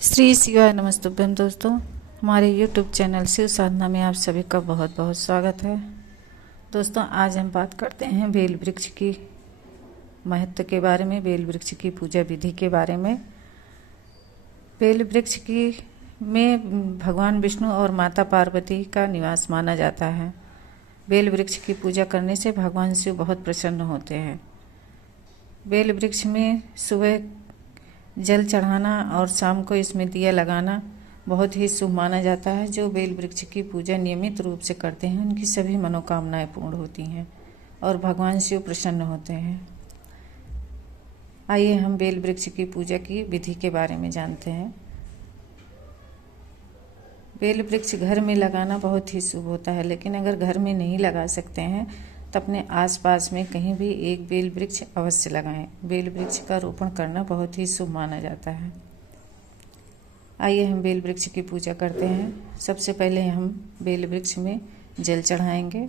श्री शिवाय नमस्तुभ्यम। दोस्तों, हमारे YouTube चैनल शिव साधना में आप सभी का बहुत बहुत स्वागत है। दोस्तों, आज हम बात करते हैं बेल वृक्ष की महत्व के बारे में, बेल वृक्ष की पूजा विधि के बारे में। बेल वृक्ष की में भगवान विष्णु और माता पार्वती का निवास माना जाता है। बेल वृक्ष की पूजा करने से भगवान शिव बहुत प्रसन्न होते हैं। बेल वृक्ष में सुबह जल चढ़ाना और शाम को इसमें दिया लगाना बहुत ही शुभ माना जाता है। जो बेल वृक्ष की पूजा नियमित रूप से करते हैं उनकी सभी मनोकामनाएं पूर्ण होती हैं और भगवान शिव प्रसन्न होते हैं। आइए हम बेल वृक्ष की पूजा की विधि के बारे में जानते हैं। बेल वृक्ष घर में लगाना बहुत ही शुभ होता है, लेकिन अगर घर में नहीं लगा सकते हैं तो अपने आसपास में कहीं भी एक बेल वृक्ष अवश्य लगाएं। बेल वृक्ष का रोपण करना बहुत ही शुभ माना जाता है। आइए हम बेल वृक्ष की पूजा करते हैं। सबसे पहले हम बेल वृक्ष में जल चढ़ाएंगे।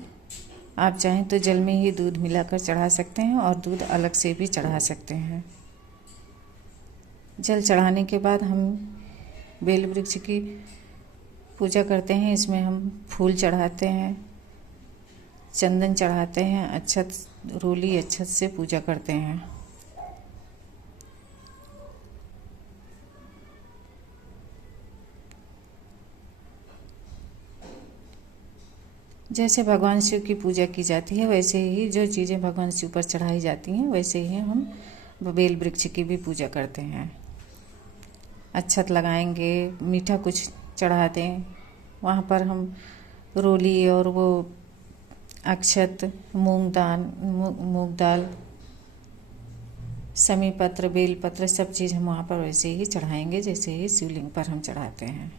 आप चाहें तो जल में ही दूध मिलाकर चढ़ा सकते हैं और दूध अलग से भी चढ़ा सकते हैं। जल चढ़ाने के बाद हम बेल वृक्ष की पूजा करते हैं। इसमें हम फूल चढ़ाते हैं, चंदन चढ़ाते हैं, अक्षत, रोली अक्षत से पूजा करते हैं। जैसे भगवान शिव की पूजा की जाती है वैसे ही जो चीज़ें भगवान शिव पर चढ़ाई जाती हैं वैसे ही हम बेल वृक्ष की भी पूजा करते हैं। अक्षत लगाएंगे, मीठा कुछ चढ़ा दें। वहाँ पर हम रोली और वो अक्षत, मूंग दाल, समी पत्र, बेल पत्र, सब चीज़ हम वहाँ पर वैसे ही चढ़ाएंगे जैसे ही शिवलिंग पर हम चढ़ाते हैं।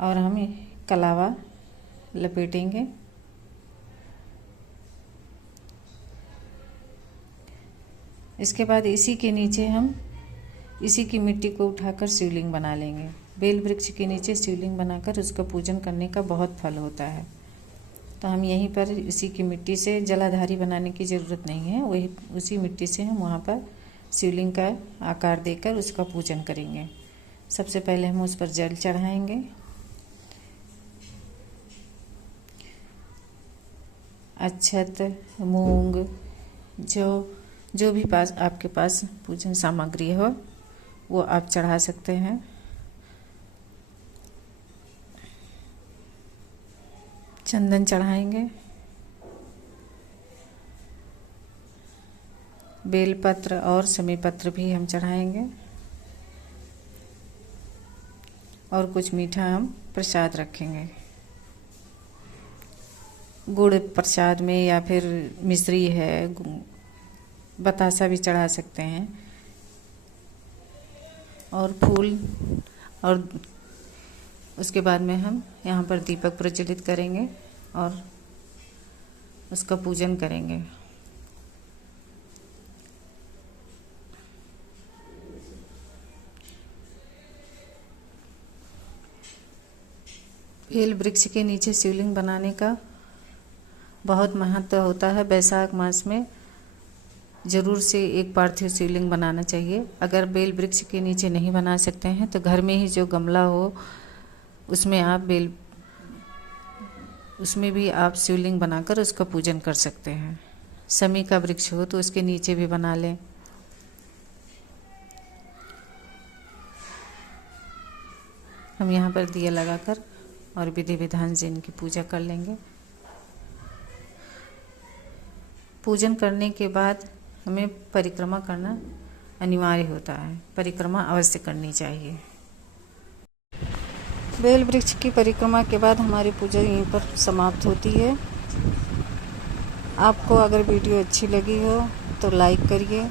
और हम कलावा लपेटेंगे। इसके बाद इसी के नीचे हम इसी की मिट्टी को उठाकर शिवलिंग बना लेंगे। बेल वृक्ष के नीचे शिवलिंग बनाकर उसका पूजन करने का बहुत फल होता है। तो हम यहीं पर इसी की मिट्टी से, जलाधारी बनाने की ज़रूरत नहीं है, वही उसी मिट्टी से हम वहाँ पर शिवलिंग का आकार देकर उसका पूजन करेंगे। सबसे पहले हम उस पर जल चढ़ाएंगे। अक्षत, मूंग, जो भी आपके पास पूजन सामग्री हो वो आप चढ़ा सकते हैं। चंदन चढ़ाएंगे, बेलपत्र और समी पत्र भी हम चढ़ाएंगे और कुछ मीठा हम प्रसाद रखेंगे। गुड़ प्रसाद में या फिर मिश्री है, बतासा भी चढ़ा सकते हैं और फूल। और उसके बाद में हम यहाँ पर दीपक प्रज्वलित करेंगे और उसका पूजन करेंगे। बेल वृक्ष के नीचे शिवलिंग बनाने का बहुत महत्व होता है। वैशाख मास में ज़रूर से एक पार्थिव शिवलिंग बनाना चाहिए। अगर बेल वृक्ष के नीचे नहीं बना सकते हैं तो घर में ही जो गमला हो उसमें भी आप शिवलिंग बनाकर उसका पूजन कर सकते हैं। समी का वृक्ष हो तो उसके नीचे भी बना लें। हम यहाँ पर दिया लगाकर और विधि विधान से इनकी पूजा कर लेंगे। पूजन करने के बाद हमें परिक्रमा करना अनिवार्य होता है। परिक्रमा अवश्य करनी चाहिए। बेल वृक्ष की परिक्रमा के बाद हमारी पूजा यहीं पर समाप्त होती है। आपको अगर वीडियो अच्छी लगी हो तो लाइक करिए।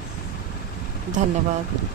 धन्यवाद।